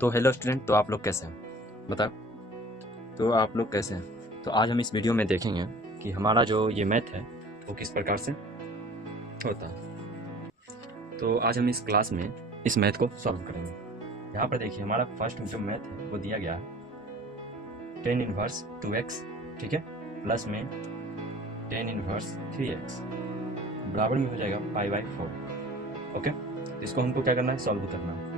तो hello student, तो आप लोग कैसे हैं बताओ। तो आप लोग कैसे हैं। तो आज हम इस वीडियो में देखेंगे कि हमारा जो ये मैथ है वो किस प्रकार से होता है। तो आज हम इस क्लास में इस मैथ को सॉल्व करेंगे। यहाँ पर देखिए हमारा फर्स्ट जो मैथ है वो दिया गया है tan इनवर्स 2x, ठीक है, प्लस में tan इनवर्स 3x बराबर में हो जाएगा π/4। ओके, तो इसको हमको क्या करना है, सॉल्व करना है,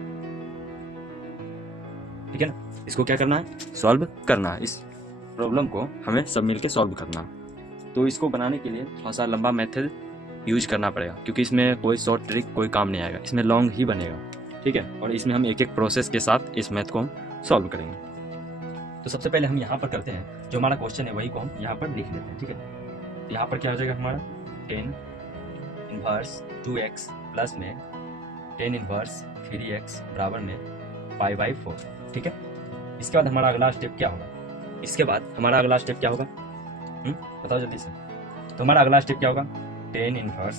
ठीक है ना। इसको क्या करना है, सॉल्व करना है। इस प्रॉब्लम को हमें सब मिलके सॉल्व करना है। तो इसको बनाने के लिए थोड़ा सा लंबा मेथड यूज करना पड़ेगा, क्योंकि इसमें कोई शॉर्ट ट्रिक कोई काम नहीं आएगा, इसमें लॉन्ग ही बनेगा, ठीक है। और इसमें हम एक एक प्रोसेस के साथ इस मैथ को हम सॉल्व करेंगे। तो सबसे पहले हम यहाँ पर करते हैं, जो हमारा क्वेश्चन है वही को हम यहाँ पर लिख लेते हैं, ठीक है। तो यहाँ पर क्या हो जाएगा हमारा tan इनवर्स 2x प्लस में tan इनवर्स 3x बराबर में π/4, ठीक है। इसके बाद हमारा अगला स्टेप क्या होगा, बताओ जल्दी से। तो हमारा अगला स्टेप क्या होगा, tan इनवर्स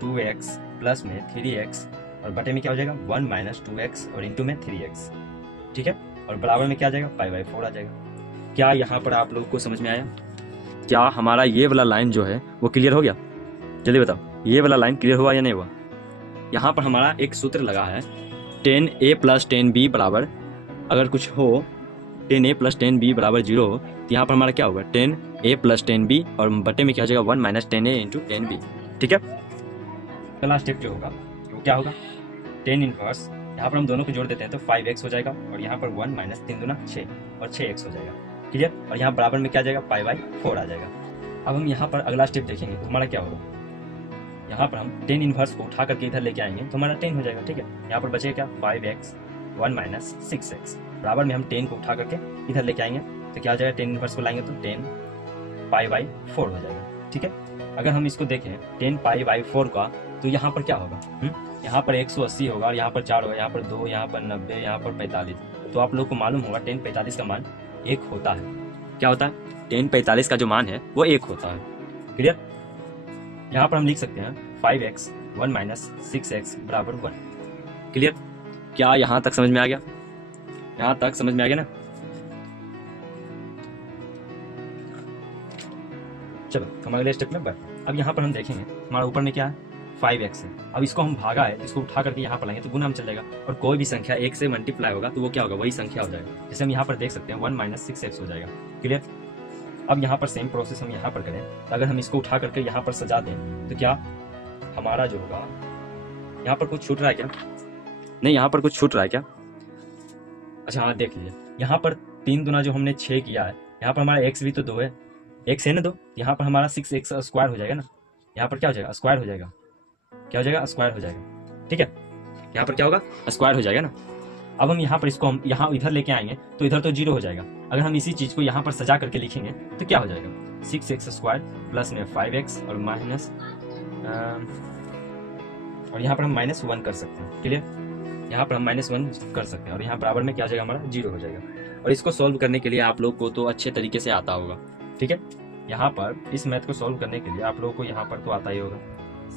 2x प्लस में 3x और बटे में क्या हो जाएगा 1 माइनस 2x और इंटू में 3x, ठीक है। और बराबर में क्या आ जाएगा π/4 आ जाएगा। क्या यहाँ पर आप लोग को समझ में आया? क्या हमारा ये वाला लाइन जो है वो क्लियर हो गया? जल्दी बताओ, ये वाला लाइन क्लियर हुआ या नहीं हुआ? यहाँ पर हमारा एक सूत्र लगा है tan a plus tan b बराबर, अगर कुछ हो tan a plus tan b बराबर 0 हो, तो यहाँ पर हमारा क्या होगा tan a plus tan b और बटे में क्या हो जाएगा 1 minus tan a into tan b, ठीक है। अगला स्टेप जो होगा वो क्या होगा, tan इनवर्स, यहाँ पर हम दोनों को जोड़ देते हैं तो 5x हो जाएगा और यहाँ पर 1 माइनस 3 दूना 6 और 6x हो जाएगा, क्लियर। और यहाँ बराबर में क्या आ जाएगा π/4 आ जाएगा। अब हम यहाँ पर अगला स्टेप देखेंगे तो हमारा क्या होगा, यहाँ पर हम tan इनवर्स को उठा करके इधर लेके आएंगे तो हमारा 10 हो जाएगा, ठीक है। यहाँ पर बचेगा क्या 5x 1 माइनस 6x बराबर में हम 10 को उठा करके इधर लेके आएंगे तो क्या हो जाएगा, tan इनवर्स को लाएंगे तो 10 π/4 हो जाएगा, ठीक है। अगर हम इसको देखें 10 π/4 का, तो यहाँ पर क्या होगा, यहाँ पर 180 होगा और यहाँ पर 4 होगा, यहाँ पर 2, यहाँ पर 90, यहाँ पर 45। तो आप लोग को मालूम होगा tan 45 का मान 1 होता है। क्या होता है, tan 45 का जो मान है वो 1 होता है, क्लियर। यहाँ पर हम लिख सकते हैं 5x 1 माइनस 6x बराबर 1, क्लियर। क्या यहाँ तक समझ में आ गया? यहाँ तक समझ में आ गया ना। चलो हम अगले स्टेप में बढ़ते। अब यहाँ पर हम देखेंगे हमारा ऊपर में क्या है 5x है। अब इसको हम भागा है, इसको उठा करके यहाँ पर लाएंगे तो गुना में चल जाएगा और कोई भी संख्या 1 से मल्टीप्लाई होगा तो वो क्या होगा, वही संख्या हो जाएगा। जैसे हम यहाँ पर देख सकते हैं 1 माइनस 6x हो जाएगा, क्लियर। अब यहाँ पर सेम प्रोसेस हम यहाँ पर करें तो अगर हम इसको उठा करके यहाँ पर सजा दें तो क्या हमारा जो होगा, यहाँ पर कुछ छूट रहा है क्या? नहीं, यहाँ पर कुछ छूट रहा है क्या? अच्छा हाँ, देख लीजिए यहाँ पर 3 गुना जो हमने 6 किया है, यहाँ पर हमारा x भी तो 2 है, x है ना 2, यहाँ पर हमारा 6x स्क्वायर हो जाएगा ना। यहाँ पर क्या हो जाएगा, स्क्वायर हो जाएगा, क्या हो जाएगा, स्क्वायर हो जाएगा, ठीक है। यहाँ पर क्या होगा, स्क्वायर हो जाएगा ना। अब हम यहाँ पर इसको हम यहाँ इधर लेके आएंगे तो इधर तो 0 हो जाएगा। अगर हम इसी चीज को यहाँ पर सजा करके लिखेंगे तो क्या हो जाएगा 6x स्क्वायर प्लस में 5x और माइनस और यहाँ पर हम -1 कर सकते हैं, क्लियर। यहाँ पर हम -1 कर सकते हैं और यहाँ बराबर में क्या हो जाएगा, हमारा 0 हो जाएगा। और इसको सॉल्व करने के लिए आप लोग को तो अच्छे तरीके से आता होगा, ठीक है। यहाँ पर इस मैथ को सॉल्व करने के लिए आप लोगों को यहाँ पर तो आता ही होगा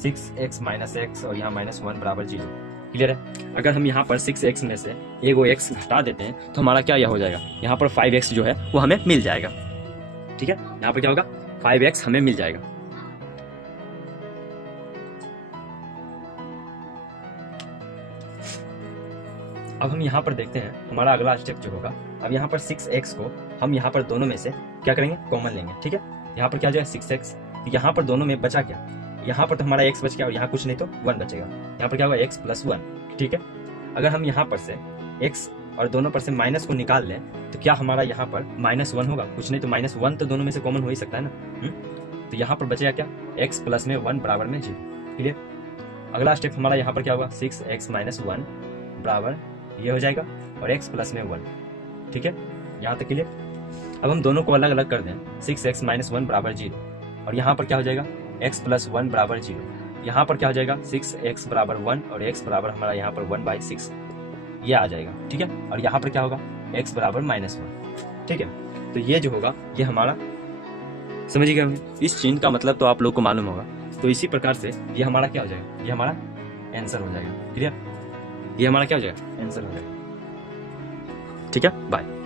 6x माइनस x और यहाँ -1 बराबर 0, क्लियर है। अगर हम यहाँ पर 6x में से एगो x हटा देते हैं तो हमारा क्या यह हो जाएगा, यहाँ पर 5x जो है वो हमें मिल जाएगा, ठीक है। यहाँ पर क्या होगा 5x हमें मिल जाएगा। अब हम यहाँ पर देखते हैं हमारा अगला स्टेप जो होगा। अब यहाँ पर 6x को हम यहाँ पर दोनों में से क्या करेंगे, कॉमन लेंगे, ठीक है। यहाँ पर क्या हो जाएगा 6x, यहाँ पर दोनों में बचा क्या, यहाँ पर तो हमारा x बच गया और यहाँ कुछ नहीं तो 1 बचेगा। यहाँ पर क्या होगा x प्लस 1, ठीक है। अगर हम यहाँ पर से x और दोनों पर से माइनस को निकाल लें तो क्या हमारा यहाँ पर -1 होगा, कुछ नहीं तो -1 तो दोनों में से कॉमन हो ही सकता है ना। तो यहाँ पर बचेगा क्या, x प्लस में 1 बराबर में 0, क्लियर। अगला स्टेप हमारा यहाँ पर क्या होगा 6x माइनस 1 बराबर ये हो जाएगा और x प्लस में 1, ठीक है। यहाँ तक क्लियर। अब हम दोनों को अलग अलग कर दें, 6x माइनस 1 बराबर 0 और यहाँ पर क्या हो जाएगा x प्लस 1 बराबर 0। यहाँ पर क्या हो जाएगा 6x बराबर 1 और x बराबर हमारा यहाँ पर 1/6 ये आ जाएगा, ठीक है। और यहाँ पर क्या होगा x बराबर -1, ठीक है। तो ये जो होगा ये हमारा, समझ गए, इस चिन्ह का मतलब तो आप लोग को मालूम होगा। तो इसी प्रकार से ये हमारा क्या हो जाएगा, ये हमारा आंसर हो जाएगा, क्लियर। ये हमारा क्या हो जाएगा, आंसर हो जाएगा। ठीक है, बाय।